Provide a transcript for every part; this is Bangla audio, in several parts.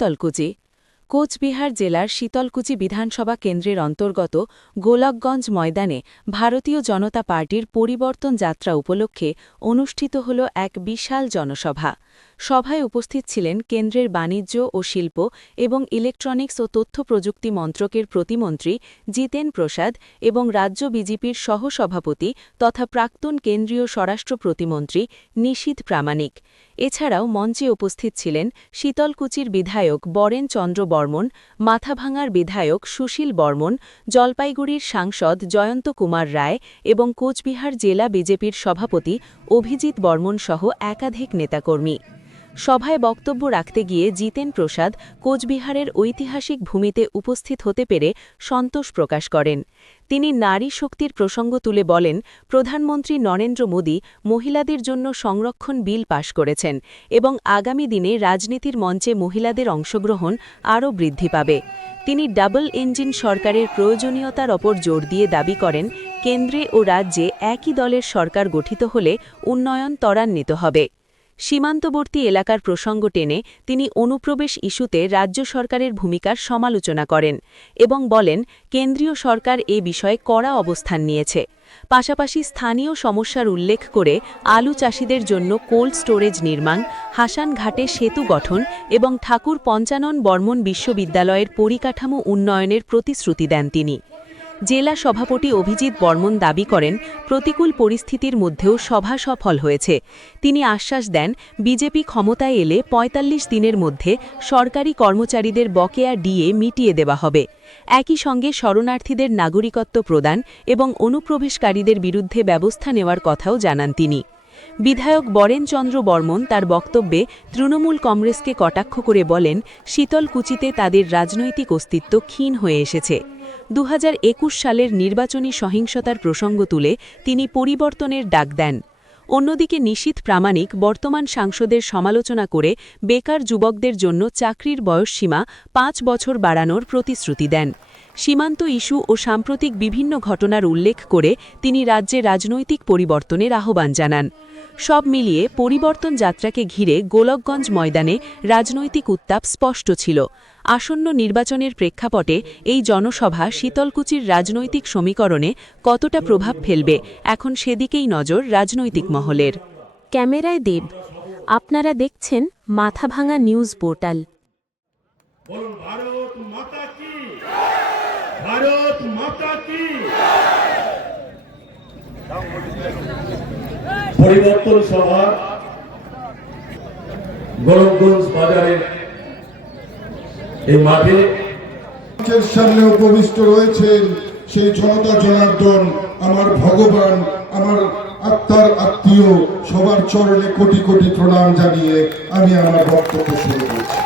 শীতলকুচি। কোচবিহার জেলার শীতলকুচি বিধানসভা কেন্দ্রের অন্তর্গত গোলকগঞ্জ ময়দানে ভারতীয় জনতা পার্টির পরিবর্তন যাত্রা উপলক্ষে অনুষ্ঠিত হল এক বিশাল জনসভা। সভায় উপস্থিত ছিলেন কেন্দ্রের বাণিজ্য ও শিল্প এবং ইলেকট্রনিক্স ও তথ্য প্রযুক্তি মন্ত্রকের প্রতিমন্ত্রী জিতেন প্রসাদ এবং রাজ্য বিজেপির সহসভাপতি তথা প্রাক্তন কেন্দ্রীয় স্বরাষ্ট্র প্রতিমন্ত্রী নিশীথ প্রামাণিক। এছাড়াও মঞ্চে উপস্থিত ছিলেন শীতলকুচির বিধায়ক বরেন চন্দ্র বর্মন, মাথাভাঙার বিধায়ক সুশীল বর্মন, জলপাইগুড়ির সাংসদ জয়ন্ত কুমার রায় এবং কোচবিহার জেলা বিজেপির সভাপতি অভিজিৎ বর্মন সহ একাধিক নেতাকর্মী। সভায় বক্তব্য রাখতে গিয়ে জিতেন প্রসাদ কোচবিহারের ঐতিহাসিক ভূমিতে উপস্থিত হতে পেরে সন্তোষ প্রকাশ করেন। তিনি নারী শক্তির প্রসঙ্গ তুলে বলেন, প্রধানমন্ত্রী নরেন্দ্র মোদী মহিলাদের জন্য সংরক্ষণ বিল পাশ করেছেন এবং আগামী দিনে রাজনীতির মঞ্চে মহিলাদের অংশগ্রহণ আরও বৃদ্ধি পাবে। তিনি ডাবল ইঞ্জিন সরকারের প্রয়োজনীয়তার ওপর জোর দিয়ে দাবি করেন, কেন্দ্রে ও রাজ্যে একই দলের সরকার গঠিত হলে উন্নয়ন ত্বরান্বিত হবে। সীমান্তবর্তী এলাকার প্রসঙ্গ টেনে তিনি অনুপ্রবেশ ইস্যুতে রাজ্য সরকারের ভূমিকার সমালোচনা করেন এবং বলেন, কেন্দ্রীয় সরকার এ বিষয়ে কড়া অবস্থান নিয়েছে। পাশাপাশি স্থানীয় সমস্যার উল্লেখ করে আলু চাষিদের জন্য কোল্ড স্টোরেজ নির্মাণ, হাসানঘাটে সেতু গঠন এবং ঠাকুর পঞ্চানন বর্মন বিশ্ববিদ্যালয়ের পরিকাঠামো উন্নয়নের প্রতিশ্রুতি দেন তিনি। জেলা সভাপতি অভিজিৎ বর্মন দাবি করেন, প্রতিকূল পরিস্থিতির মধ্যেও সভা সফল হয়েছে। তিনি আশ্বাস দেন, বিজেপি ক্ষমতায় এলে ৪৫ দিনের মধ্যে সরকারি কর্মচারীদের বকেয়া ডিএ মিটিয়ে দেওয়া হবে। একই সঙ্গে শরণার্থীদের নাগরিকত্ব প্রদান এবং অনুপ্রবেশকারীদের বিরুদ্ধে ব্যবস্থা নেওয়ার কথাও জানান তিনি। বিধায়ক বরেন চন্দ্র বর্মন তার বক্তব্যে তৃণমূল কংগ্রেসকে কটাক্ষ করে বলেন, শীতলকুচিতে তাদের রাজনৈতিক অস্তিত্ব ক্ষীণ হয়ে এসেছে। ২০২১ সালের নির্বাচনী সহিংসতার প্রসঙ্গ তুলে তিনি পরিবর্তনের ডাক দেন। অন্যদিকে নিশীথ প্রামাণিক বর্তমান সাংসদের সমালোচনা করে বেকার যুবকদের জন্য চাকরির বয়সসীমা ৫ বছর বাড়ানোর প্রতিশ্রুতি দেন। সীমান্ত ইস্যু ও সাম্প্রতিক বিভিন্ন ঘটনার উল্লেখ করে তিনি রাজ্যে রাজনৈতিক পরিবর্তনের আহ্বান জানান। সব মিলিয়ে পরিবর্তন যাত্রাকে ঘিরে গোলকগঞ্জ ময়দানে রাজনৈতিক উত্তাপ স্পষ্ট ছিল। আসন্ন নির্বাচনের প্রেক্ষাপটে এই জনসভা শীতলকুচির রাজনৈতিক সমীকরণে কতটা প্রভাব ফেলবে, এখন সেদিকেই নজর রাজনৈতিক মহলের। ক্যামেরায় দেব, আপনারা দেখছেন মাথাভাঙা নিউজ পোর্টাল। ভারত মাতা কি। পরিবর্তন সভা গোলকগঞ্জ বাজারের এই মাঠে সামনে উপবিষ্ট রয়েছেন সেই জনতা জনার্দন, আমার ভগবান, আমার আত্মার আত্মীয়, সবার চরণে কোটি কোটি প্রণাম জানিয়ে আমি আমার বক্তব্য শুরু করছি।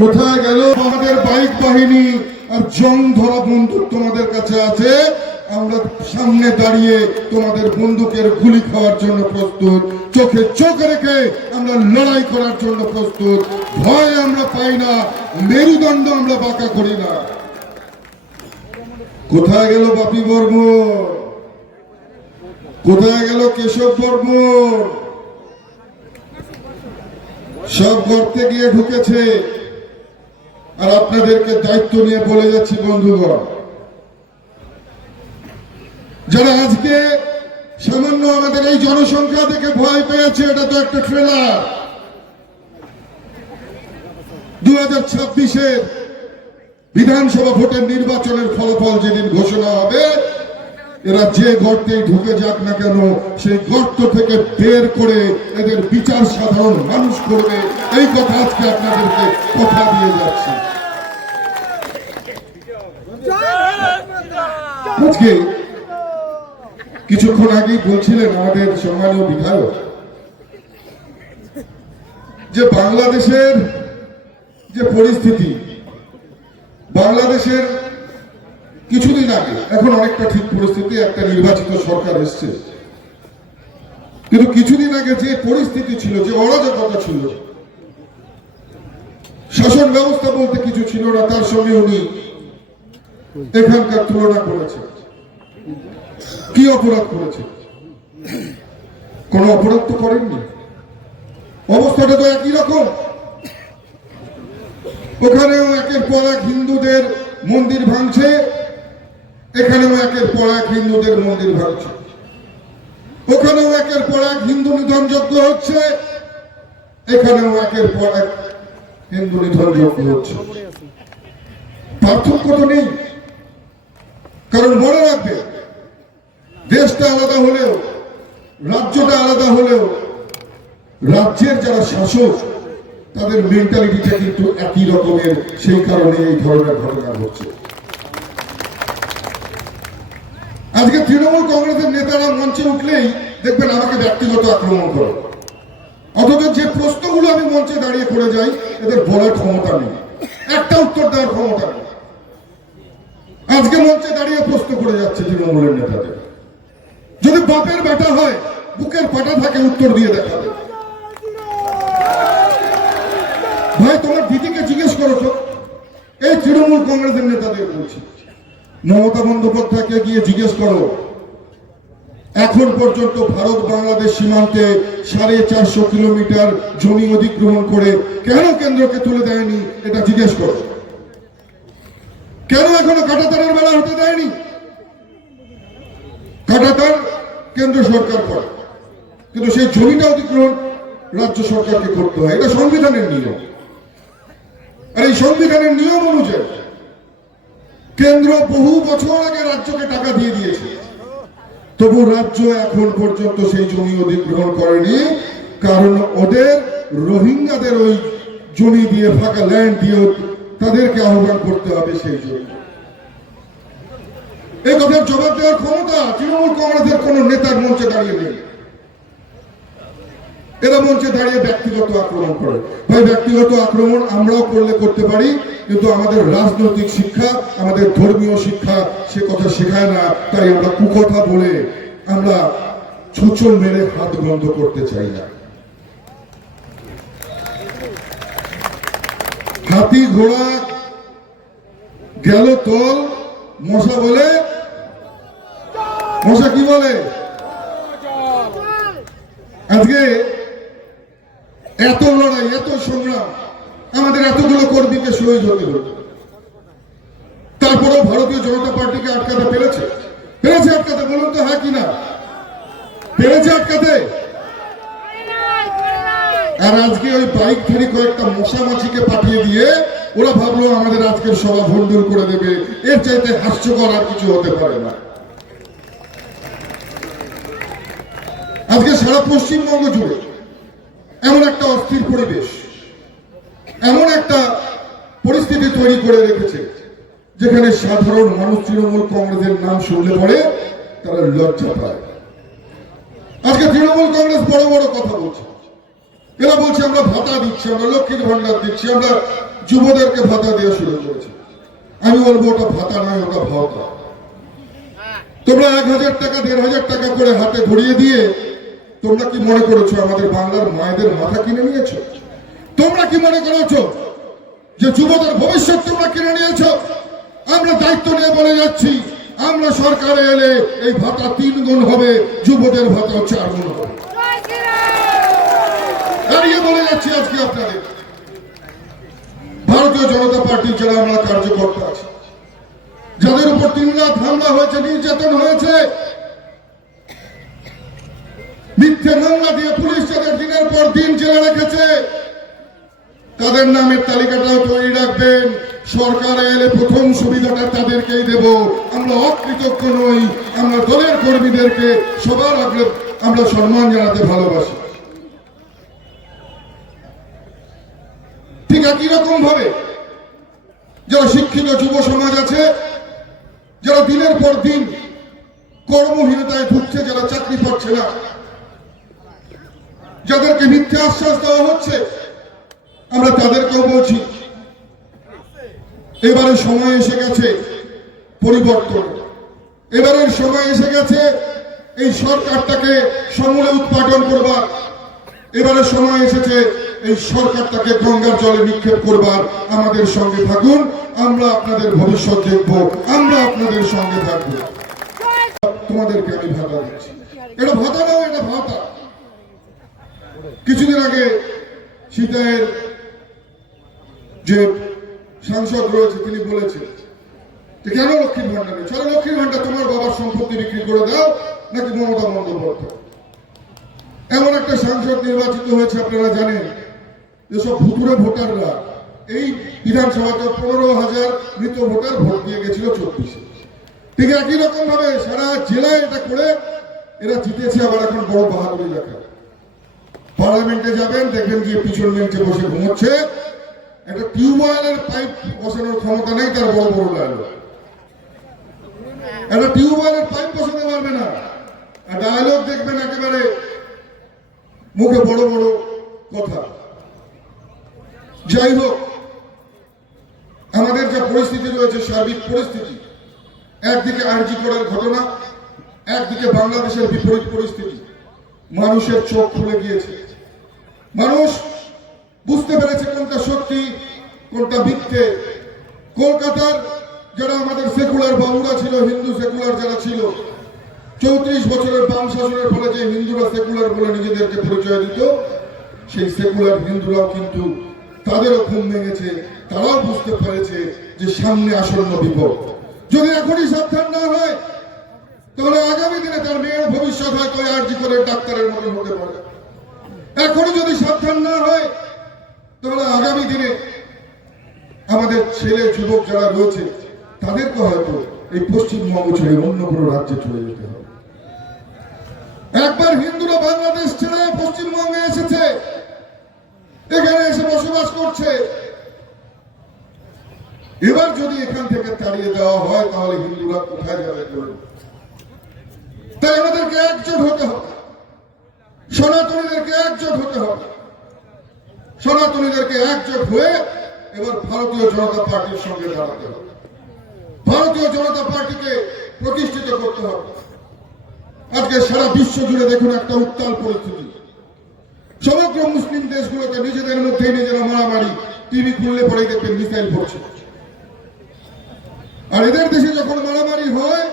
কোথায় গেল আমাদের বাইক বাহিনী আর জং ধরা বন্দুক? তোমাদের কাছে আছে, আমরা সামনে দাঁড়িয়ে তোমাদের বন্দুকের গুলি খাওয়ার জন্য প্রস্তুত, চোখে চোখ রেখে আমরা লড়াই করার জন্য প্রস্তুত। ভয় আমরা পাই না, মেরুদণ্ড আমরা বাঁকা করি না। কোথায় গেল বাপি বর্মন? কোথায় গেল কেশব বর্মন? সব গর্তে গিয়ে ঢুকেছে। আর আপনাদেরকে দায়িত্ব নিয়ে বলে যাচ্ছি বন্ধুগণ, যারা আজকে সামান্য আমাদের এই জনসংখ্যা দেখে ভয় পেয়েছে, এটা তো একটা ট্রেলার। 2026-এর বিধানসভা ভোটের নির্বাচনের ফলাফল যেদিন ঘোষণা হবে, এরা যে গর্তেই ঢুকে যাক না কেন, সেই গর্ত থেকে বের করে এদের বিচার সাধারণ মানুষ করবে, এই কথা আজকে আপনাদেরকে কথা দিয়ে যাচ্ছি। আজকে কিছুক্ষণ আগেই বলছিলেন আমাদের সম্মানীয় বিধায়ক যে বাংলাদেশের যে পরিস্থিতি, বাংলাদেশের কিছুদিন আগে, এখন অনেকটা ঠিক পরিস্থিতি, একটা নির্বাচিত সরকার এসছে, কিন্তু কিছুদিন আগে যে পরিস্থিতি ছিল, যে অরাজকতা ছিল, শাসন ব্যবস্থা বলতে কিছু ছিল না, তার সঙ্গে উনি এখানকার তুলনা করেছে। কি অপরাধ করেছে? কোন অপরাধ তো করেননি। অবস্থাটা তো একই রকম। ওখানেও একের পর এক হিন্দুদের মন্দির ভাঙছে, এখানেও একের পর এক হিন্দুদের মন্দির ভাঙছে। ওখানেও একের পর এক হিন্দু নিধন যজ্ঞ হচ্ছে, এখানেও একের পর এক হিন্দু নিধন যজ্ঞ হচ্ছে। পার্থক্য তো নেই। কারণ মনে রাখবে, দেশটা আলাদা হলেও, রাজ্যটা আলাদা হলেও, রাজ্যের যারা শাসক তাদের মেন্টালিটিটা কিন্তু একই রকমের। সেই কারণে এই ধরনের ঘটনা ঘটছে। আজকে তৃণমূল কংগ্রেসের নেতারা মঞ্চে উঠলেই দেখবেন আমাকে ব্যক্তিগত আক্রমণ করে, অথচ যে প্রশ্নগুলো আমি মঞ্চে দাঁড়িয়ে করে যাই এদের বলার ক্ষমতা নেই, একটা উত্তর দেওয়ার ক্ষমতা নেই। আজকে মঞ্চে দাঁড়িয়ে প্রশ্ন করে যাচ্ছে তৃণমূলের নেতাদের। যদি বাপের বেটা হয়, বুকের পাটা থাকে, উত্তর দিয়ে দেখাবে। ভাই, তোমার দিদিকে জিজ্ঞেস করো তো। এই তৃণমূল কংগ্রেসের নেতাদের বলছি, মমতা বন্দ্যোপাধ্যায়কে গিয়ে জিজ্ঞেস করো, এখন পর্যন্ত ভারত বাংলাদেশ সীমান্তে 450 কিলোমিটার জমি অধিগ্রহণ করে কেন কেন্দ্রকে তুলে দেয়নি, এটা জিজ্ঞেস করো। কেন এখনো কাঁটাতারের বেলা হতে দেয়নি? কাঁটাতার কেন্দ্র সরকার করে, কিন্তু সেই জমিটা অধিগ্রহণ রাজ্য সরকারকে করতে হয়। এটা সংবিধানের নিয়ম। আর এই সংবিধানের নিয়ম অনুযায়ী কেন্দ্র বহু বছর আগে রাজ্যকে টাকা দিয়ে দিয়েছে, তবু রাজ্য এখন পর্যন্ত সেই জমি অধিগ্রহণ করেনি। কারণ ওদের রোহিঙ্গাদের ওই জমি দিয়ে, ফাঁকা ল্যান্ড দিয়ে তাদেরকে আহ্বান করতে হবে সেই জন্য। এই কথার জবাব দেওয়ার ক্ষমতা তৃণমূল কংগ্রেসের কোন নেতার মঞ্চে দাঁড়িয়ে নেই। এরা মঞ্চে দাঁড়িয়ে ব্যক্তিগত আক্রমণ করে। ভাই, ব্যক্তিগত আক্রমণ আমরাও করলে করতে পারি, কিন্তু আমাদের রাজনৈতিক শিক্ষা, আমাদের ধর্মীয় শিক্ষা সে কথা শেখায় না। তাই আমরা কুকথা বলে আমরা ছুঁচল মেরে হাত বন্ধ করতে চাই না। হাতি ঘোড়া গেল তল, মশা বলে, মশা কি বলে? আজকে এত লড়াই, এত সংগ্রাম, আমাদের এতগুলো কর্মীকে শহীদ হতে হলো, তারপরেও ভারতীয় জনতা পার্টিকে আটকাতে পেরেছে? পেরেছে আটকাতে? বলুন তো হ্যাঁ কিনা? পেরেছে আটকাতে? আর আজকে ওই বাইক ধরে কয়েকটা মশা মাছিকে পাঠিয়ে দিয়ে ওরা ভাবলো আমাদের আজকের সভা ভণ্ডুল করে দেবে। এর চাইতে হাস্যকর আর কিছু হতে পারে না। আজকে সারা পশ্চিমবঙ্গ জুড়ে এমন একটা অস্থির পরিবেশ, এমন একটা পরিস্থিতি তৈরি করে রেখেছে যেখানে সাধারণ মানুষ তৃণমূল কংগ্রেসের নাম শুনলে পরে তারা লজ্জা পায়। আজকে তৃণমূল কংগ্রেস বড় বড় কথা বলছে। এরা বলছে আমরা ভাতা দিচ্ছি, আমরা লক্ষ্মীর ভান্ডার দিচ্ছি, আমরা যুবদেরকে ভাতা দেওয়া শুরু করেছি। আমি বলবো ওটা ভাতা নয়, ওটা ভাতা। তোমরা 1000 টাকা 1500 টাকা করে হাতে ধরিয়ে দিয়ে তোমরা কি মনে করেছো আমাদের বাংলার মায়েদের মাথা কিনে নিয়েছো? তোমরা কি মনে করেছো যে যুবদের ভবিষ্যৎ তোমরা কিনে নিয়েছো? আমরা দায়িত্ব নিয়ে বলে যাচ্ছি, আমরা সরকারে এলে এই ভাতা 3 গুণ হবে, যুবদের ভাতা 4 গুণ হবে। দাঁড়িয়ে বলে যাচ্ছি আজকে আপনাদের, ভারতীয় জনতা পার্টির যারা আমরা কার্যকর্তা আছে, যাদের উপর 3 রাত হামলা হয়েছে, নির্যাতন হয়েছে, মিথ্যে মামলা দিয়ে পুলিশ যাদের দিনের পর দিন জেলে রেখেছে, তাদের নামের তালিকাটাও তৈরি রাখবেন। সরকারে এলে প্রথম সুবিধাটা তাদেরকেই দেব। আমরা অকৃতজ্ঞ নই, আমরা দলের কর্মীদেরকে সবার আগে আমরা সম্মান জানাতে ভালোবাসি। ঠিক একই রকম ভাবে যারা শিক্ষিত যুব সমাজ আছে, যারা দিনের পর দিন কর্মহীনতায় ভুগছে, যারা চাকরি পাচ্ছে না, যাদেরকে মিথ্যে আশ্বাস দেওয়া হচ্ছে, আমরা তাদেরকেও বলছি এবারে সময় এসে গেছে পরিবর্তন। এবারের সময় এসে গেছে এই সরকারটাকে সমূলে উৎপাদন করবার। এবারে সময় এসেছে এই সরকারটাকে গঙ্গার জলে নিক্ষেপ করবার। আমাদের সঙ্গে থাকুন, আমরা আপনাদের ভবিষ্যৎ দেখব, আমরা আপনাদের সঙ্গে থাকবো। তোমাদেরকে আমি ভাতা দিচ্ছি। এটা ভাতা নাও, এটা ভাতা। কিছুদিন আগে সীতায়ের যে সাংসদ রয়েছে তিনি বলেছেন যে কেন লক্ষ্মীর ভান্ডার নেই, চলো লক্ষ্মীর ভান্ডার তোমার বাবার সম্পত্তি বিক্রি করে দাও নাকি মমতা বন্দ্যোপাধ্যায়। এমন একটা সাংসদ নির্বাচিত হয়েছে, আপনারা জানেন যেসব ভুতুরে ভোটাররা এই বিধানসভাতে 15,000 মৃত ভোটার ভোট দিয়ে গেছিল 24-এ। ঠিক একই রকম ভাবে সারা জেলায় এটা করে এরা জিতেছে। আবার এখন বড় বাহাদুরি দেখায়। পার্লামেন্টে যাবেন, দেখবেন গিয়ে পিছন বেঞ্চে বসে ঘুমোচ্ছে। একটা টিউবওয়েলের পাইপ বসানোর ক্ষমতা নেই তার, বড় বড় ডায়লগ। একটা টিউবওয়েলের পাইপ বসাতে পারবে না, আর ডায়লগ দেখবেন একেবারে মুখে বড় বড় কথা। যাই হোক, আমাদের যে পরিস্থিতি রয়েছে, সার্বিক পরিস্থিতি, একদিকে আরজি করার ঘটনা, একদিকে বাংলাদেশের বিপরীত পরিস্থিতি, মানুষের চোখ খুলে গিয়েছে। মানুষ বুঝতে পেরেছে কোনটা সত্যি কোনটা মিথ্যে। কলকাতার যারা আমাদের সেকুলার বাবুরা ছিল, হিন্দু সেকুলার যারা ছিল, 34 বছরের বাম শাসনের ফলে যে হিন্দুরা সেকুলার বলে নিজেদেরকে পরিচয় দিত, সেই সেকুলার হিন্দুরাও কিন্তু তাদেরও ঘুম ভেঙেছে। তারাও বুঝতে পেরেছে যে সামনে আসন্ন বিপদ। যদি এখনই সাবধান না হয় তাহলে আগামী দিনে তার মেয়ের ভবিষ্যৎ হয়তো আরজি করে ডাক্তারের মতন হতে পারে। এখনই যদি সাবধান না হয় তাহলে আগামী দিনে আমাদের ছেলে যুবক যারা রয়েছে তাদেরকে হয়তো এই পশ্চিমবঙ্গ ছেড়ে অন্য কোনো রাজ্যে চলে যেতে হবে। একবার হিন্দুরা বাংলাদেশ ছেড়ে পশ্চিমবঙ্গে এসেছে, এখানে এসে বসবাস করছে। এবার যদি এখান থেকে তাড়িয়ে দেওয়া হয় তাহলে হিন্দুরা কোথায় যাবে? তাই আমাদেরকে একজোট হতে হবে, সনাতনীদেরকে একজোট হতে হবে। সনাতনীদেরকে একজোট হয়ে এবার ভারতীয় জনতা পার্টির সঙ্গে দাঁড়াতে হবে। ভারতীয় জনতা পার্টিকে প্রতিষ্ঠিত করতে হবে। আজকে সারা বিশ্ব জুড়ে দেখুন একটা উত্তাল পরিস্থিতি। সমগ্র মুসলিম দেশগুলোতে নিজেদের মধ্যেই নিজেরা মারামারি, টিভি খুললে পরেই দেখবেন মিসাইল পড়ছে। আর এদের দেশে যখন মারামারি হয়,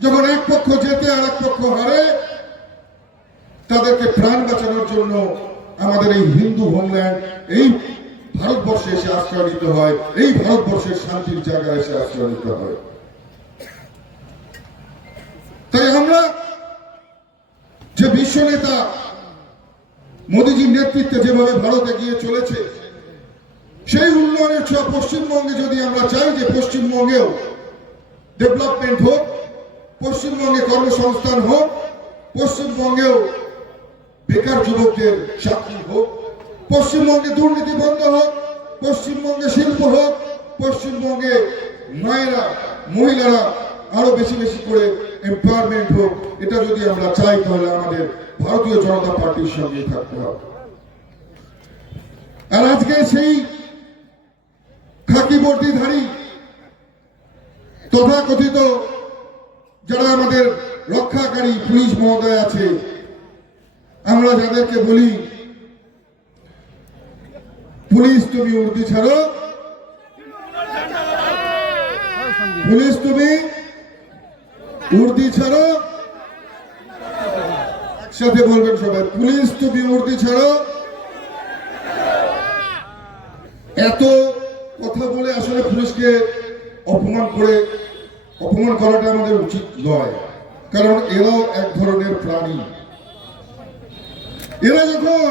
যখন এক পক্ষ জেতে আর এক পক্ষ হারে, তাদেরকে প্রাণ বাঁচানোর জন্য আমাদের এই হিন্দু হোমল্যান্ড, এই ভারতবর্ষে এসে আশ্রয় নিতে হয়, এই ভারতবর্ষের শান্তির জায়গায় এসে আশ্রয় নিতে হয়। তাই আমরা যে বিশ্ব নেতা মোদীজির নেতৃত্বে যেভাবে ভারতে গিয়ে চলেছে, সেই উন্নয়নের ছোঁয়া পশ্চিমবঙ্গে যদি আমরা চাই যে পশ্চিমবঙ্গেও ডেভেলপমেন্ট হোক, পশ্চিমবঙ্গে কর্মসংস্থান হোক, পশ্চিমবঙ্গেও বেকার যুবকদের চাকরি হোক, পশ্চিমবঙ্গে দুর্নীতি বন্ধ হোক, পশ্চিমবঙ্গে শিল্প হোক, পশ্চিমবঙ্গে মায়েরা মহিলারা আরো বেশি বেশি করে এমপাওয়ারমেন্ট হোক, এটা যদি আমরা চাই তাহলে আমাদের ভারতীয় জনতা পার্টির সঙ্গে থাকতে হবে। আর আজকে সেই খাকি বর্দিধারী তথাকথিত যারা আমাদের রক্ষাকারী পুলিশ মহোদয় আছে, আমরা যাদেরকে বলি পুলিশ তুমি উর্দি ছাড়ো, পুলিশ তুমি উর্দি ছাড়ো, একসাথে বলবেন সবাই, পুলিশ তুমি উর্দি ছাড়ো। এত কথা বলে আসলে পুলিশকে অপমান করাটা আমাদের উচিত নয়, কারণ এরাও এক ধরনের প্রাণী। এরা যখন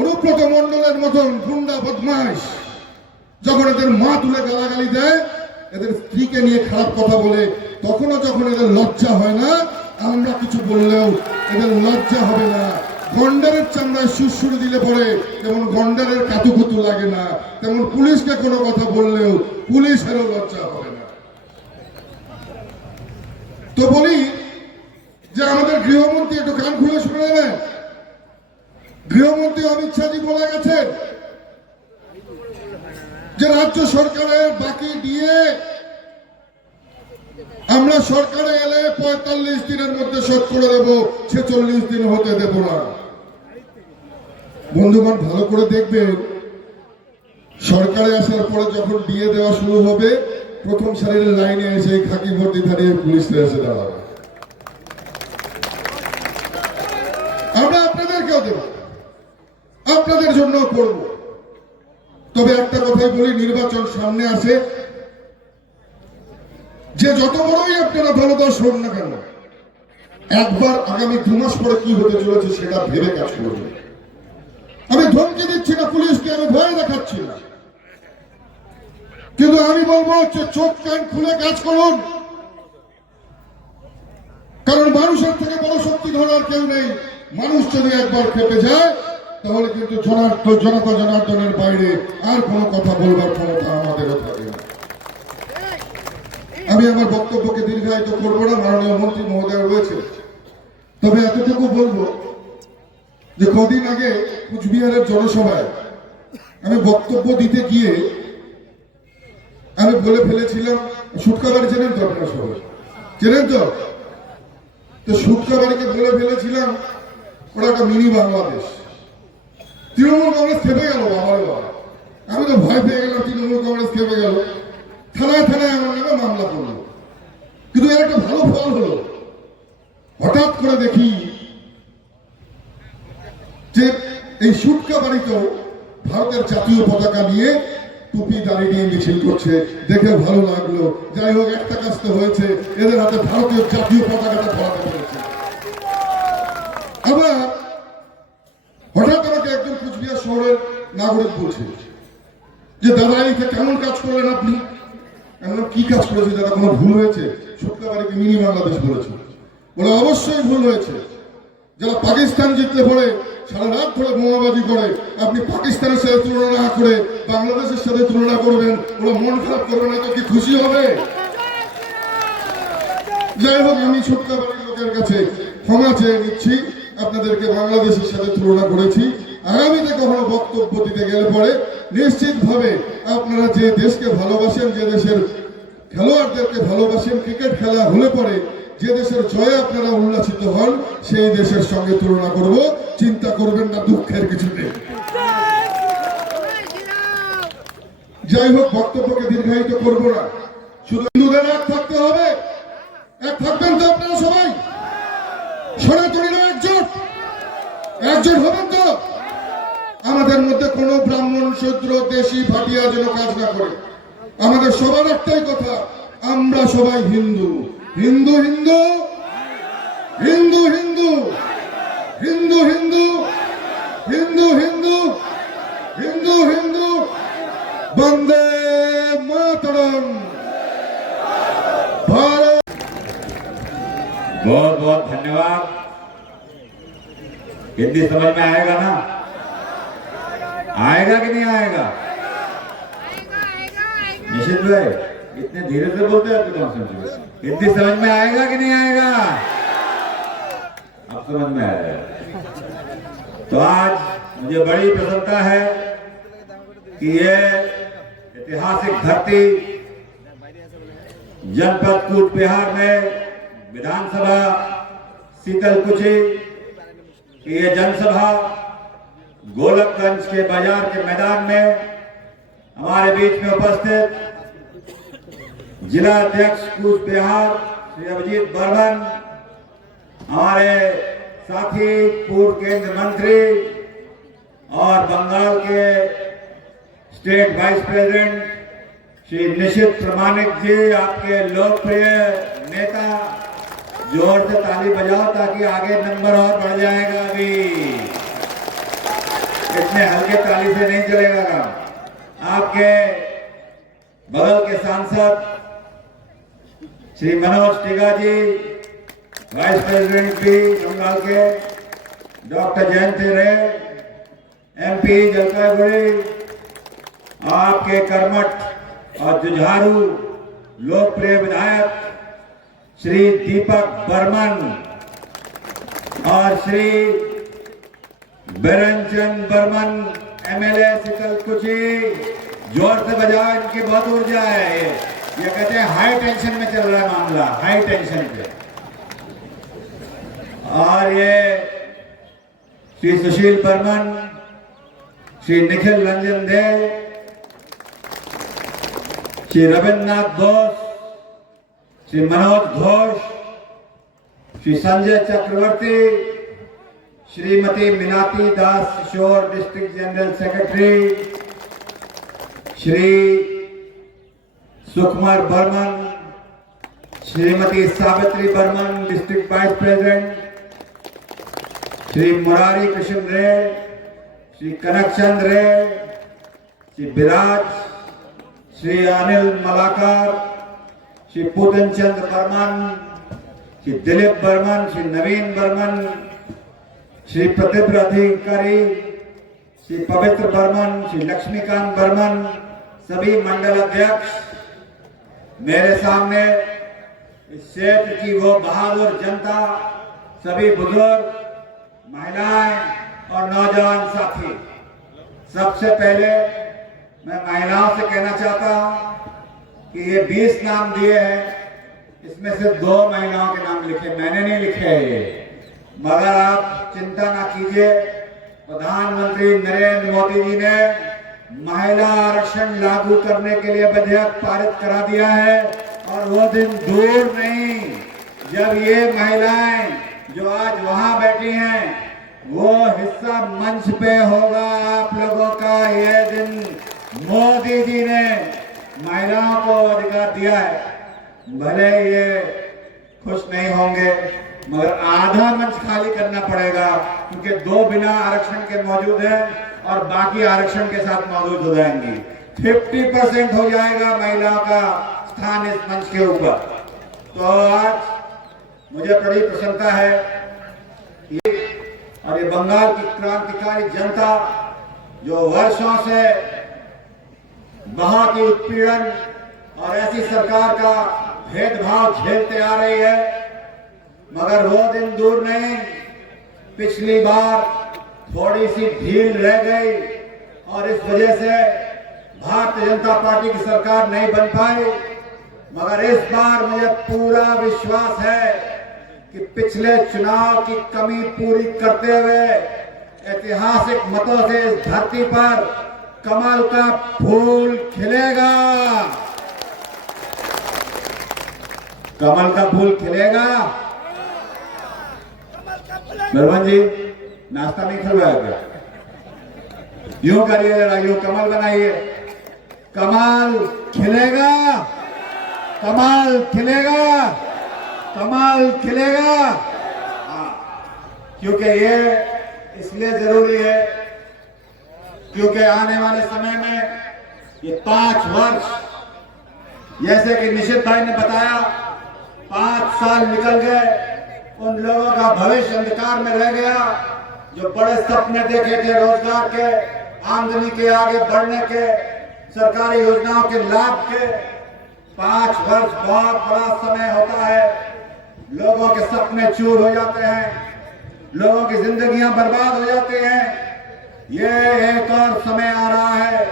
অনুব্রত মণ্ডলের মতন গুন্ডা বদমাশ যখন এদের মা তুলে গালাগালি দেয়, এদের স্ত্রীকে নিয়ে খারাপ কথা বলে, তখনও যখন এদের লজ্জা হয় না, আমরা কিছু বললেও এদের লজ্জা হবে না। গন্ডারের চামড়ায় সুরসুরি দিলে পরে যেমন গন্ডারের কাতুকুতু লাগে না, তেমন পুলিশকে কোনো কথা বললেও পুলিশেরও লজ্জা হবে না। তো বলি যে আমাদের গৃহমন্ত্রী একটু কান খুলে শুনে নেবেন। গৃহমন্ত্রী অমিত শাহজি বলে গেছেন যে রাজ্য সরকারের বাকি দিয়ে আমরা সরকারে এলে 45 দিনের মধ্যে শোধ করে দেব, 46 দিন হতে দেব না। বন্ধুগণ, ভালো করে দেখবেন, সরকারে আসার পরে যখন দিয়ে দেওয়া শুরু হবে, প্রথম সারির লাইনে এসে খাকি ভর্তি দাঁড়িয়ে পুলিশরা এসে দাঁড়াবে। আমরা আপনাদেরকেও দেব, আপনাদের জন্য করব। তবে একটা কথাই বলি, নির্বাচন সামনে আসে, যে যত বড়ই আপনারা দলদর্শ হন না কেন, একবার আগামী 2 মাস পরে কি হতে চলেছে সেটা ভেবে কাজ করবেন। আমি ধমকি দিচ্ছি না পুলিশকে, আমি ভয় দেখাচ্ছি না, কিন্তু আমি বলবো হচ্ছে চোখ কান খুলে কাজ করুন। কারণ মানুষের থেকে বড় শক্তি ধরার কেউ নেই। মানুষ যদি একবার খেপে যায় তাহলে কিন্তু জনতা জনার্দনের বাইরে আর কোনো কথা বলবার ক্ষমতা আমাদেরও থাকে না। আমি আমার বক্তব্যকে দীর্ঘায়িত করবো না, মাননীয় মন্ত্রী মহোদয় রয়েছে। তবে এতটুকু বলবো যে কদিন আগে কুচবিহারের জনসভায় আমি বক্তব্য দিতে গিয়ে আমি বলে ফেলেছিলাম, সুটকাবাড়ি চেনেন তো আপনারা সবাই? চেনেন তো? সুটকাবাড়িকে বলে ফেলেছিলাম ওরা একটা মিনি বাংলাদেশ। তৃণমূল কংগ্রেস খেপে গেল, বাবারে বাবা, আমি তো ভয় পেয়ে গেলাম। তৃণমূল কংগ্রেস খেপে গেল, থানায় থানায় আমার নামে মামলা করলো। কিন্তু এর একটা ভালো ফল হলো, হঠাৎ করে দেখি যে এই সুটকাবাড়িতেও ভারতের জাতীয় পতাকা নিয়ে টুপি দাঁড়িয়ে নিয়ে মিছিল করছে। দেখে ভালো লাগলো। যাই হোক, একটা কাজ তো হয়েছে, এদের হাতে ভারতীয় জাতীয় পতাকাটা ধরাতে পেরেছে। আবার হঠাৎ আমাকে একজন কুচবিহার শহরের নাগরিক বলছে যে দাদা এই কেমন কাজ করলেন আপনি? এমন কি কাজ করেছে দাদা, কোনো ভুল হয়েছে? সুটকাবাড়িকে মিনি বাংলাদেশ বলেছে। বলে অবশ্যই ভুল হয়েছে। যারা পাকিস্তান জিতলে পরে সারা রাত ধরে বোমাবাজি করে, আপনি পাকিস্তানের সাথে তুলনা না করে বাংলাদেশের সাথে তুলনা করবেন, ওরা মন খারাপ করবে না তো কি খুশি হবে? যাই হোক, আমি সুটকাবাড়ির লোকের কাছে ক্ষমা চেয়ে নিচ্ছি, আপনাদেরকে বাংলাদেশের সাথে তুলনা করেছি। আগামীতে কখনো বক্তব্য দিতে গেলে পরে নিশ্চিতভাবে আপনারা যে দেশকে ভালোবাসেন, যে দেশের খেলোয়াড়দেরকে ভালোবাসেন, ক্রিকেট খেলা হলে পরে যে দেশের জয়ে আপনারা উল্লাসিত হন, সেই দেশের সঙ্গে তুলনা করব। চিন্তা করবেন না, দুঃখের কিছু নেই। যাই হোক, বক্তব্যকে দীর্ঘায়িত করব না, শুধু হিন্দুদের এক থাকতে হবে। এক থাকবেন তো আপনারা সবাই? সনাতনীরা একজোট হবেন তো? আমাদের মধ্যে কোনো ব্রাহ্মণ শূদ্র দেশি ভাটিয়া যেন কাজ না করে। আমাদের সবার একটাই কথা, আমরা সবাই হিন্দু। হিন্দু হিন্দু হিন্দু হিন্দু হিন্দু হিন্দু হিন্দু হিন্দু হিন্দু হিন্দু বন্দে মাতরম। भारत। बहुत बहुत धन्यवाद। हिंदी समझ में आएगा ना? आएगा कि नहीं आएगा? निश्चित भाई, इतने धीरे से बोलते हैं आपको समझ? हिंदी समझ में आएगा कि नहीं आएगा? अब समझ में आएगा। तो आज मुझे बड़ी प्रसन्नता है कि ये ऐतिहासिक धरती जनपद कूचबिहार में विधानसभा शीतलकुची की ये जनसभा गोलकगंज के बाजार के मैदान में हमारे बीच में उपस्थित जिला अध्यक्ष कूचबिहार श्री अभिजीत बर्मन, हमारे साथी पूर्व केंद्र मंत्री और बंगाल के स्टेट वाइस प्रेसिडेंट श्री निशित प्रमाणिक जी, आपके लोकप्रिय नेता, जोर से ताली बजाओ ताकि आगे नंबर और बढ़ जाएगा। अभी इतने हल्के ताली से नहीं चलेगा काम। आपके बगल के सांसद श्री मनोज टिगा जी, वाइस प्रेसिडेंट भी बंगाल के, डॉक्टर जयंत रे, एमपी जलपाईगुड़ी, आपके कर्मठ और जुझारू लोकप्रिय विधायक श्री दीपक बर्मन और श्री बिरंचंद बर्मन, एमएलए शीतलकुची, जोर से बजाओ, इनकी बहुत ऊर्जा है। ये कहते हैं हाई टेंशन में चल रहा है मामला, हाई टेंशन पे। और ये Shri Sushil Barman, Shri Nikhil Ranjan De, Shri Rabindranath Ghosh, Shri Manoj Ghosh, Shri Sanjay Chakraborty Shrimati Minati Das Kishore district general secretary, Shri Sukumar Barman, Shrimati Savitri Barman district vice president, Shri Murari Krishna Ray, Shri कनकचंद रे, श्री विराज, श्री अनिल मलाकर, श्री पूतन चंद बर्मन, श्री दिलीप बर्मन, श्री नवीन बर्मन, श्री प्रतिभा अधिकारी, श्री पवित्र बर्मन, श्री लक्ष्मीकांत बर्मन, सभी मंडल अध्यक्ष, मेरे सामने इस क्षेत्र की वो बहादुर जनता, सभी बुजुर्ग, महिलाएं और नौजवान साथी, सबसे पहले मैं महिलाओं से कहना चाहता हूं कि ये 20 नाम दिए हैं, इसमें से 2 महिलाओं के नाम लिखे, मैंने नहीं लिखे हैं ये। मगर आप चिंता ना कीजिए, प्रधानमंत्री नरेंद्र मोदी जी ने महिला आरक्षण लागू करने के लिए विधेयक पारित करा दिया है और वो दिन दूर नहीं जब ये महिलाएं जो आज वहां बैठी हैं वो हिस्सा मंच पे होगा आप लोगों का। ये दिन मोदी जी ने महिलाओं को अधिकार दिया है, भले ये खुश नहीं होंगे मगर आधा मंच खाली करना पड़ेगा, क्योंकि 2 बिना आरक्षण के मौजूद हैं और बाकी आरक्षण के साथ मौजूद हो जाएंगी। 50% हो जाएगा महिलाओं का स्थान इस मंच के ऊपर। तो आज मुझे बड़ी प्रसन्नता है और ये बंगाल की क्रांतिकारी जनता जो वर्षों से बहुत ही उत्पीड़न और ऐसी सरकार का भेदभाव झेलते आ रही है, मगर वो दिन दूर नहीं। पिछली बार थोड़ी सी ढील रह गई और इस वजह से भारतीय जनता पार्टी की सरकार नहीं बन पाई, मगर इस बार मुझे पूरा विश्वास है कि पिछले चुनाव की कमी पूरी करते हुए ऐतिहासिक मतों से इस धरती पर कमल का फूल खिलेगा, कमल का फूल खिलेगा। मेहरबान जी, नाश्ता नहीं खिलवाया क्या? यूं करिए जरा, यूं कमल बनाइए, कमल खिलेगा, कमल खिलेगा, कमल खिलेगा। क्योंकि ये इसलिए जरूरी है क्योंकि आने वाले समय में ये 5 वर्ष, जैसे कि निशित भाई ने बताया, 5 साल निकल गए, उन लोगों का भविष्य अंधकार में रह गया जो बड़े सपने देखे थे रोजगार के, आमदनी के आगे बढ़ने के, सरकारी योजनाओं के लाभ के। 5 वर्ष बहुत बड़ा समय होता है, लोगों के सपने चूर हो जाते हैं, लोगों की जिंदगियां बर्बाद हो जाती हैं। ये एक और समय आ रहा है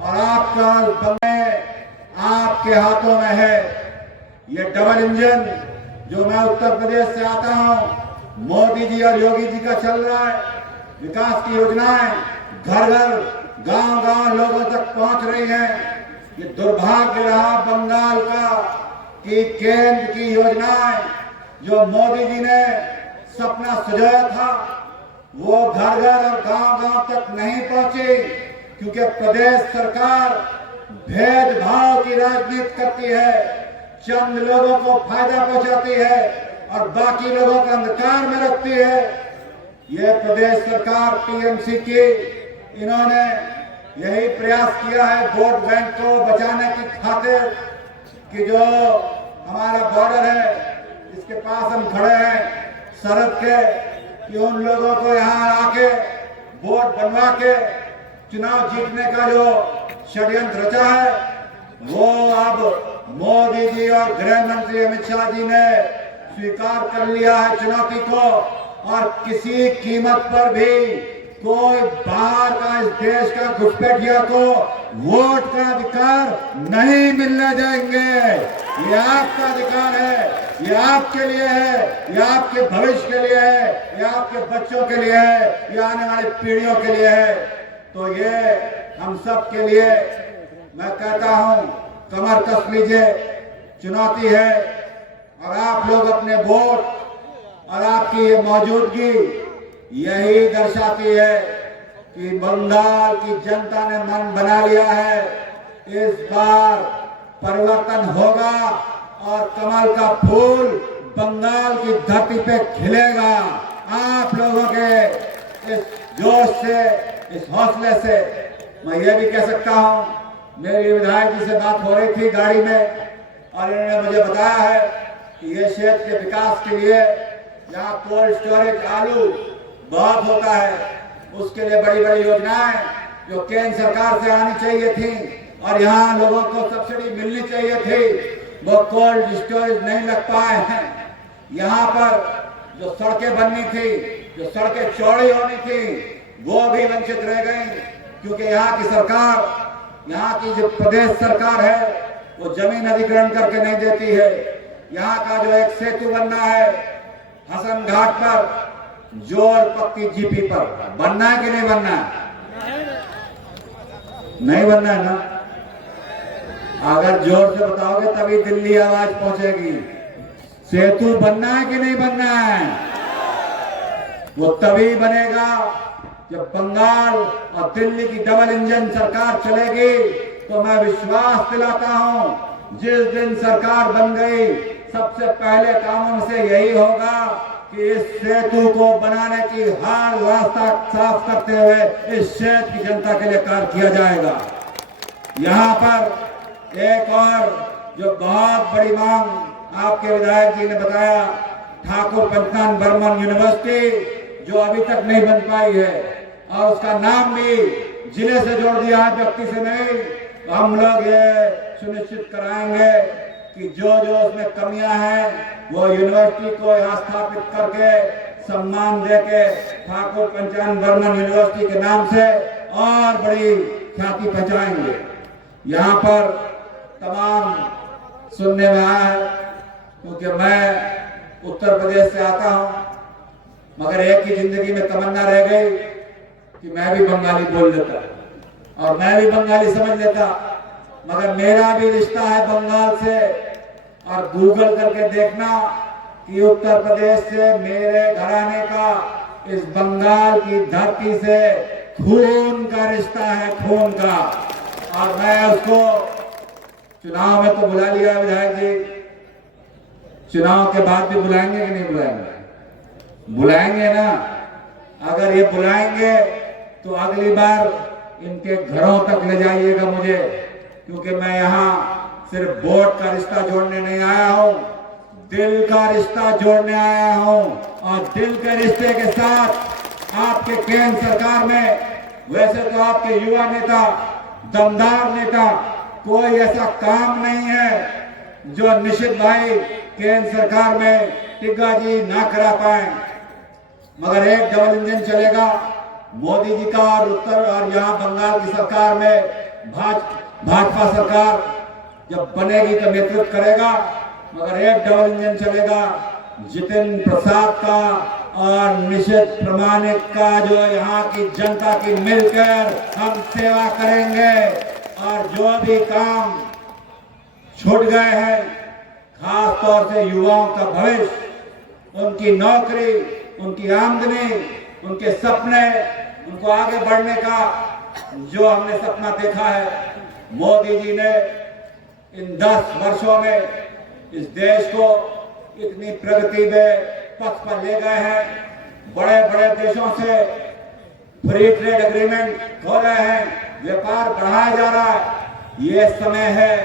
और आपका समय आपके हाथों में है। ये डबल इंजन जो मैं उत्तर प्रदेश से आता हूं, मोदी जी और योगी जी का चल रहा है, विकास की योजनाएं घर घर गांव गांव लोगों तक पहुंच रही हैं। ये दुर्भाग्य रहा बंगाल का कि केंद्र की योजनाएं जो मोदी जी ने सपना सजाया था वो घर घर और गांव गांव तक नहीं पहुंची, क्योंकि प्रदेश सरकार भेदभाव की राजनीति करती है, चंद लोगों को फायदा पहुंचाती है और बाकी लोगों को अंधकार में रखती है। यह प्रदेश सरकार टीएमसी की, इन्होंने यही प्रयास किया है वोट बैंक को बचाने की खातिर कि जो हमारा बॉर्डर है इसके पास हम खड़े हैं सरहद के, कि उन लोगों को यहाँ आके वोट बनवा के चुनाव जीतने का जो षड्यंत्र रचा है वो अब मोदी जी और गृह मंत्री अमित शाह जी ने स्वीकार कर लिया है चुनौती को, और किसी कीमत पर भी कोई बाहर का, इस देश का घुसपैठिया को वोट का अधिकार नहीं मिलने देंगे। ये आपका अधिकार है, ये आपके लिए है, ये आपके भविष्य के लिए है, ये आपके बच्चों के लिए है, ये आने वाली पीढ़ियों के लिए है। तो ये हम सब के लिए मैं कहता हूं, कमर कस लीजिए, चुनौती है और आप लोग अपने वोट और आपकी ये मौजूदगी यही दर्शाती है कि बंगाल की जनता ने मन बना लिया है, इस बार परिवर्तन होगा और कमल का फूल बंगाल की धरती पे खिलेगा। आप लोगों के इस जोश से, इस हौसले से मैं ये भी कह सकता हूं, मेरी विधायक जी से बात हो रही थी गाड़ी में और इन्होंने मुझे बताया है कि ये क्षेत्र के विकास के लिए यहाँ कोल्ड स्टोरेज आलू बहुत होता है, उसके लिए बड़ी बड़ी योजनाएं जो केंद्र सरकार से आनी चाहिए थी और यहाँ लोगों को सब्सिडी मिलनी चाहिए थी, वो कोल्ड स्टोरेज नहीं लग पाए हैं। यहाँ पर जो सड़कें बननी थी, जो सड़कें चौड़ी होनी थी, वो भी वंचित रह गई, क्योंकि यहाँ की सरकार, यहाँ की जो प्रदेश सरकार है वो जमीन अधिग्रहण करके नहीं देती है। यहाँ का जो एक सेतु बनना है हसन घाट पर, जोर पक्की जीपी पर, बनना है कि नहीं बनना है? नहीं बनना है ना? अगर जोर से बताओगे तभी दिल्ली आवाज पहुंचेगी। सेतु बनना है कि नहीं बनना है? वो तभी बनेगा जब बंगाल और दिल्ली की डबल इंजन सरकार चलेगी। तो मैं विश्वास दिलाता हूं, जिस दिन सरकार बन गई सबसे पहले कामों से यही होगा कि इस सेतु को बनाने की हर रास्ता साफ करते हुए इस क्षेत्र की जनता के लिए कार्य किया जाएगा। यहाँ पर एक और जो बहुत बड़ी मांग आपके विधायक जी ने बताया, ठाकुर पंचान बर्मन यूनिवर्सिटी जो अभी तक नहीं बन पाई है और उसका नाम भी जिले से जोड़ दिया है, व्यक्ति से नहीं। तो हम लोग ये सुनिश्चित कराएंगे कि जो जो उसमें कमियां हैं वो यूनिवर्सिटी को यहाँ स्थापित करके सम्मान देके ठाकुर पंचान बर्मन यूनिवर्सिटी के नाम से और बड़ी ख्याति पहुंचाएंगे। यहाँ पर तमाम सुनने में आया है, क्योंकि मैं उत्तर प्रदेश से आता हूँ, मगर एक ही जिंदगी में तमन्ना रह गई कि मैं भी बंगाली बोल लेता और मैं भी बंगाली समझ लेता, मगर मेरा भी रिश्ता है बंगाल से। और गूगल करके देखना कि उत्तर प्रदेश से मेरे घराने का इस बंगाल की धरती से खून का रिश्ता है, खून का। और मैं उसको चुनाव में तो बुला लिया विधायक जी, चुनाव के बाद भी बुलाएंगे कि नहीं बुलाएंगे? बुलाएंगे ना। अगर ये बुलाएंगे तो अगली बार इनके घरों तक ले जाइएगा मुझे, क्योंकि मैं यहाँ सिर्फ वोट का रिश्ता जोड़ने नहीं आया हूँ, दिल का रिश्ता जोड़ने आया हूँ। और दिल के रिश्ते के साथ आपके केंद्र सरकार में वैसे तो आपके युवा नेता, दमदार नेता, कोई ऐसा काम नहीं है जो निशित भाई केंद्र सरकार में टिग्गा जी ना करा पाए, मगर एक डबल इंजन चलेगा मोदी जी का और उत्तर और यहाँ बंगाल की सरकार में भाजपा सरकार जब बनेगी तो नेतृत्व करेगा, मगर एक डबल इंजन चलेगा जितेंद्र प्रसाद का और निशित प्रमाणिक का, जो यहाँ की जनता की मिलकर हम सेवा करेंगे। और जो भी काम छूट गए हैं, खास तौर से युवाओं का भविष्य, उनकी नौकरी, उनकी आमदनी, उनके सपने, उनको आगे बढ़ने का जो हमने सपना देखा है, मोदी जी ने इन 10 वर्षों में इस देश को इतनी प्रगति में पथ पर ले गए हैं। बड़े बड़े देशों से फ्री ट्रेड एग्रीमेंट हो रहे हैं, व्यापार बढ़ाया जा रहा है। ये समय है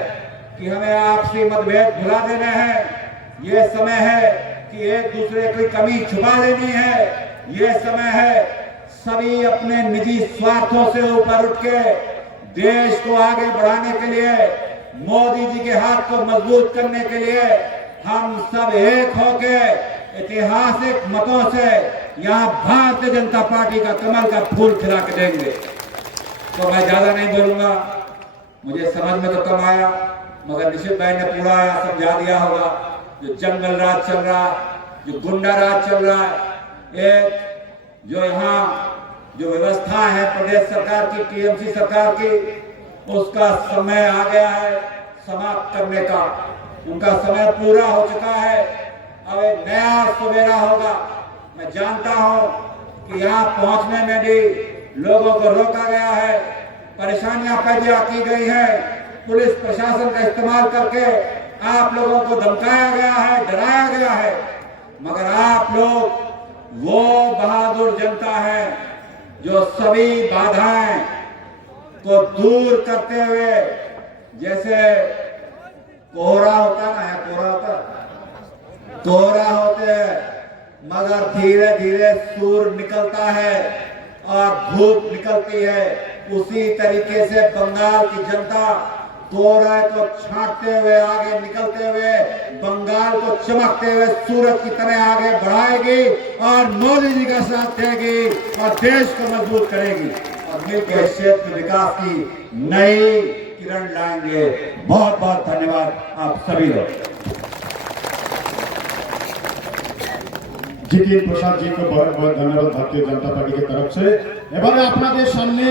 कि हमें आपसी मतभेद भुला देने हैं। ये समय है कि एक दूसरे की कमी छुपा लेनी है। ये समय है सभी अपने निजी स्वार्थों से ऊपर उठ के देश को आगे बढ़ाने के लिए, मोदी जी के हाथ को मजबूत करने के लिए हम सब एक होके ऐतिहासिक मतों से यहाँ भारतीय जनता पार्टी का कमल का फूल खिला के देंगे। तो मैं ज्यादा नहीं बोलूंगा, मुझे समझ में तो कम आया, मगर निशित भाई ने पूरा समझा दिया होगा। जो जंगल राज चल रहा है, जो गुंडा राज चल रहा है, एक जो यहाँ जो व्यवस्था है प्रदेश सरकार की, टीएमसी सरकार की, उसका समय आ गया है समाप्त करने का। उनका समय पूरा हो चुका है। अब एक नया सवेरा होगा। मैं जानता हूं कि यहाँ पहुंचने में भी लोगों को रोका गया है, परेशानियां पैदा की गई है, पुलिस प्रशासन का इस्तेमाल करके आप लोगों को धमकाया गया है, डराया गया है। मगर आप लोग वो बहादुर जनता है जो सभी बाधाएं को दूर करते हुए, जैसे कोहरा होता ना, या कोहरा होता, कोहरा होते हैं मगर धीरे धीरे सूर्य निकलता है और धूप निकलती है, उसी तरीके से बंगाल की जनता कोहरे को छांटते हुए, आगे निकलते हुए, बंगाल को चमकते हुए सूरज की तरह आगे बढ़ाएगी और मोदी जी का साथ देगी और देश को मजबूत करेगी और मिलकर क्षेत्र विकास की नई किरण लाएंगे। बहुत बहुत धन्यवाद आप सभी लोग। जितिन प्रसाद जी को बहुत बहुत धन्यवाद भारतीय जनता पार्टी की तरफ से। এবারে আপনাদের সামনে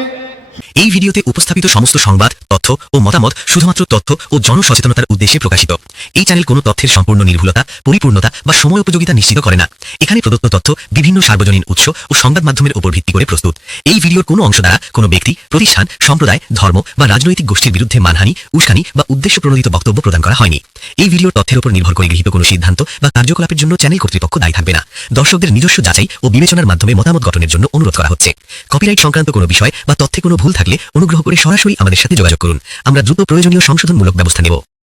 এই ভিডিওতে উপস্থাপিত সমস্ত সংবাদ, তথ্য ও মতামত শুধুমাত্র তথ্য ও জনসচেতনতার উদ্দেশ্যে প্রকাশিত। এই চ্যানেল কোনো তথ্যের সম্পূর্ণ নির্ভুলতা, পরিপূর্ণতা বা সময় উপযোগিতা নিশ্চিত করে না। এখানে প্রদত্ত তথ্য বিভিন্ন সার্বজনীন উৎস ও সংবাদ মাধ্যমের উপর ভিত্তি করে প্রস্তুত। এই ভিডিওর কোনো অংশ দ্বারা কোনো ব্যক্তি, প্রতিষ্ঠান, সম্প্রদায়, ধর্ম বা রাজনৈতিক গোষ্ঠীর বিরুদ্ধে মানহানি, উস্কানি বা উদ্দেশ্য প্রণোদিত বক্তব্য প্রদান করা হয়নি। এই ভিডিওর তথ্যের উপর নির্ভর করে গৃহীত কোনো সিদ্ধান্ত বা কার্যকলাপের জন্য চ্যানেল কর্তৃপক্ষ দায়ী থাকবে না। দর্শকদের নিজস্ব যাচাই ও বিবেচনার মাধ্যমে মতামত গঠনের জন্য অনুরোধ করা হচ্ছে। কপিরাইট সংক্রান্ত কোনো বিষয় বা তথ্যে কোনো ভুল থাকলে অনুগ্রহ করে সরাসরি আমাদের সাথে যোগাযোগ করুন। আমরা দ্রুত প্রয়োজনীয় সংশোধনমূলক ব্যবস্থা নেব।